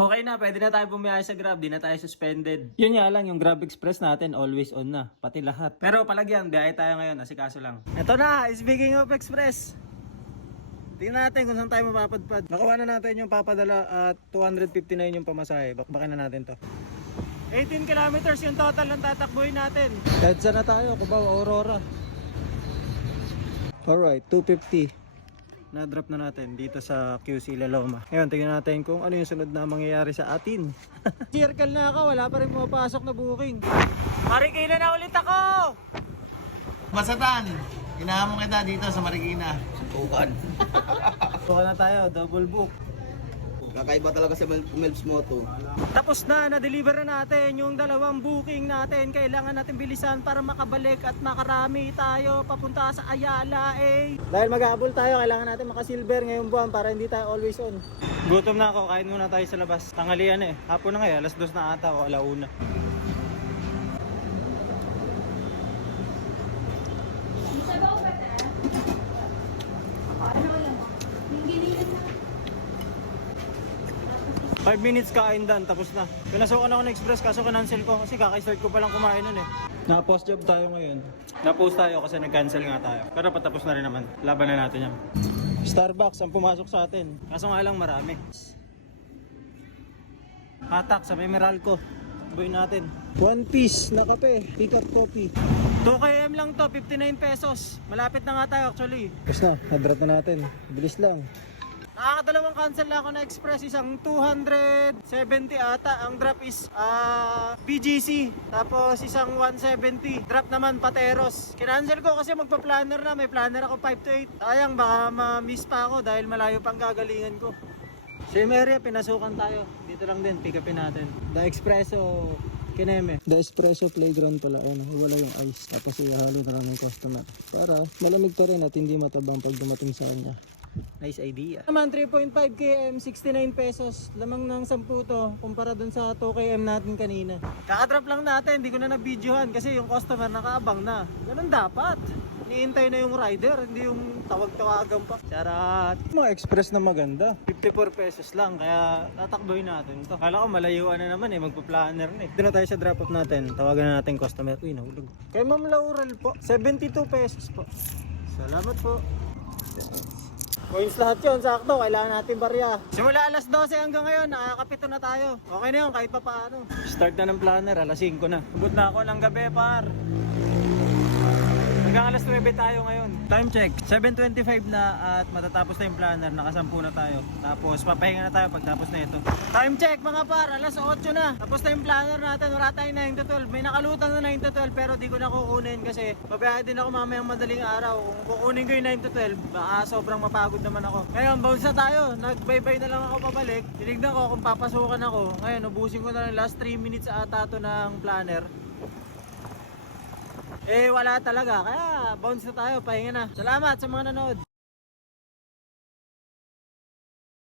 Okay na, pwede na tayo bumiyahe sa Grab, di na tayo suspended. Yun nga lang, yung Grab Express natin, always on na, pati lahat. Pero palagyan, biyahe tayo ngayon, asikaso lang. Ito na, speaking of Express. Tingnan natin kung saan tayo mapapadpad. Nakuha na natin yung papadala at 259 yung pamasahe. Bakbakin na natin to. 18 kilometers yung total ng tatakbuhin natin. Edsa na tayo, Cubao, Aurora. Alright, 250. Na-drop na natin dito sa QC La Loma. Ngayon, tingnan natin kung ano yung sunod na mangyayari sa atin. Circle na ako, wala pa rin pumapasok na booking. Marikina na ulit ako! Masatan, inahamon kita dito sa Marikina. Tukan. Buka na tayo, double book. Kakaiba talaga sa Melbs Moto. Tapos na-deliver na natin yung dalawang booking natin. Kailangan natin bilisan para makabalik at makarami tayo papunta sa Ayala eh. Dahil mag-aabol tayo, kailangan natin makasilver ngayong buwan para hindi tayo always on. Gutom na ako, kain muna tayo sa labas. Tanghalian eh, hapon na ngayon, alas 2 na ata o alauna. Sabaw ba ta? Ano lang? Yung ginilan na. 5 minutes kain dan, tapos na. Pinasukan ako ng express kaso kinancel ko kasi kaka-start ko palang kumain nun eh. Na-post job tayo ngayon. Na-post tayo kasi nag-cancel nga tayo. Pero patapos na rin naman. Laban na natin yan. Starbucks ang pumasok sa atin. Kaso nga lang marami. Hatak sa Meralco. Buhay natin. One piece na kape. Pick up coffee. 2 km lang to, 59 pesos. Malapit na nga tayo actually. Tapos na, na-drop na natin. Bilis lang. Nakakadalawang cancel na ako na express, isang 270 ata, ang drop is BGC, tapos isang 170, drop naman Pateros. Kinancel ko kasi magpa-planner na, may planner ako 5 to 8. Sayang, baka ma-miss pa ako dahil malayo pang gagalingan ko. Same area, pinasukan tayo, dito lang din, pick upin natin. The Espresso Kineme. The Espresso Playground pala, wala yung ice, tapos ihalo na lang ng customer para malamig pa rin at hindi matabang pag dumating sa kanya. Nice idea. Naman 3.5 km, 69 pesos. Lamang ng 10 to kumpara dun sa 2 km natin kanina. Kakadrop lang natin, hindi ko na na-videohan kasi yung customer nakaabang na. Ganun dapat. Niintay na yung rider, hindi yung tawag-tawagan pa. Charat! Mga express na maganda. 54 pesos lang, kaya tatakboy natin to. Kala ko malayuan na naman magpa-planner na eh. Dito na tayo sa drop-off natin. Tawagan na natin customer. Uy, nahulog. Kay Ma'am Laurel po, 72 pesos po. Salamat po. Points lahat yun, sakto, kailangan natin barya. Simula alas 12 hanggang ngayon, nakakapito na tayo. Okay na yun, kahit pa paano. Start na ng planner, alas 5 na. Ubot na ako ng gabi, par. Hanggang alas 9 tayo ngayon. Time check, 7:25 na at matatapos na yung planner, nakasampu na tayo. Tapos papahinga na tayo pagtapos na ito. Time check mga par, alas 8 na. Tapos na yung planner natin, wala tayong 9 to 12. May nakalutang na 9 to 12 pero di ko na kukunin kasi mabiyahe din ako mamayang madaling araw. Kung kukunin ko yung 9 to 12, baka sobrang mapagod naman ako. Ngayon, bounce na tayo. Nag-bye-bye na lang ako pabalik. Tinignan ko kung papasukan ako. Ngayon, ubusin ko na lang last 3 minutes ata to ng planner. Eh wala talaga, kaya bounce na tayo, pahinga na. Salamat sa mga nanood.